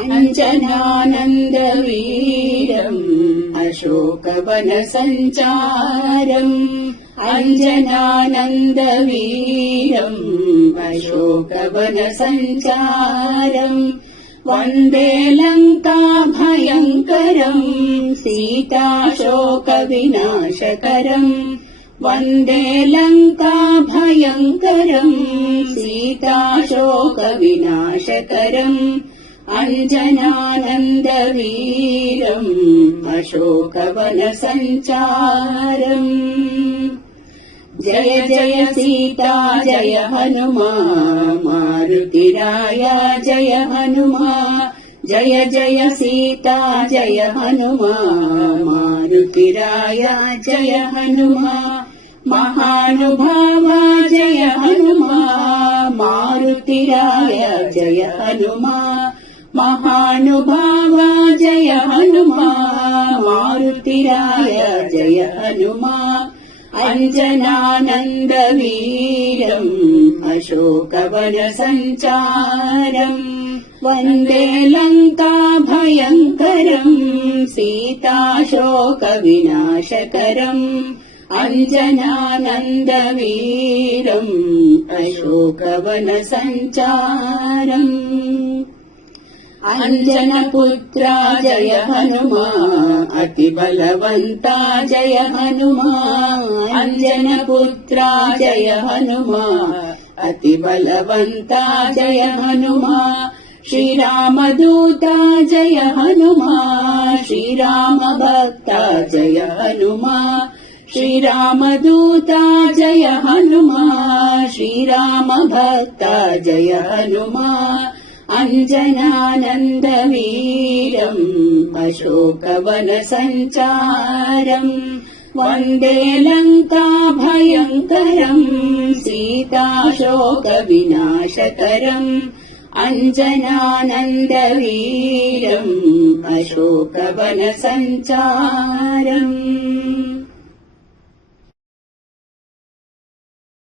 अञ्जनानन्दवीरम् अशोकवनसञ्चारम् अञ्जनानन्दवीरम् अशोकवनसञ्चारम् वन्दे लङ्काभयङ्करम् सीताशोकविनाशकरम् वन्दे लङ्काभयङ्करम् सीताशोकविनाशकरम् अञ्जनानन्दवीरम् अशोकवनसञ्चारम् जय जय सीता जय हनुमान मारुतिराया जय हनुमान जय जय सीता जय हनुमान मारुतिराया जय हनुमान महानुभावा जय हनुमान मारुतिराया जय हनुमान महानुभावा जय हनुमान मारुतिराया जय हनुमान अञ्जनानन्दवीरम् अशोकवनसञ्चारम् वन्दे लङ्काभयङ्करम् सीताशोकविनाशकरम् अञ्जनानन्दवीरम् अशोकवनसञ्चारम् अञ्जनपुत्रा जय हनुमान अतिबलवन्ता जय हनुमान अञ्जनपुत्रा जय हनुमान अतिबलवन्ता जय हनुमान श्रीरामदूता जय हनुमान श्रीरामभक्ता जय हनुमान श्रीरामदूता जय हनुमान श्रीरामभक्ता जय हनुमान अञ्जनानन्दवीरम् अशोकवनसञ्चारम् वन्दे लङ्काभयङ्करम् सीताशोकविनाशकरम् अञ्जनानन्दवीरम् अशोकवनसञ्चारम्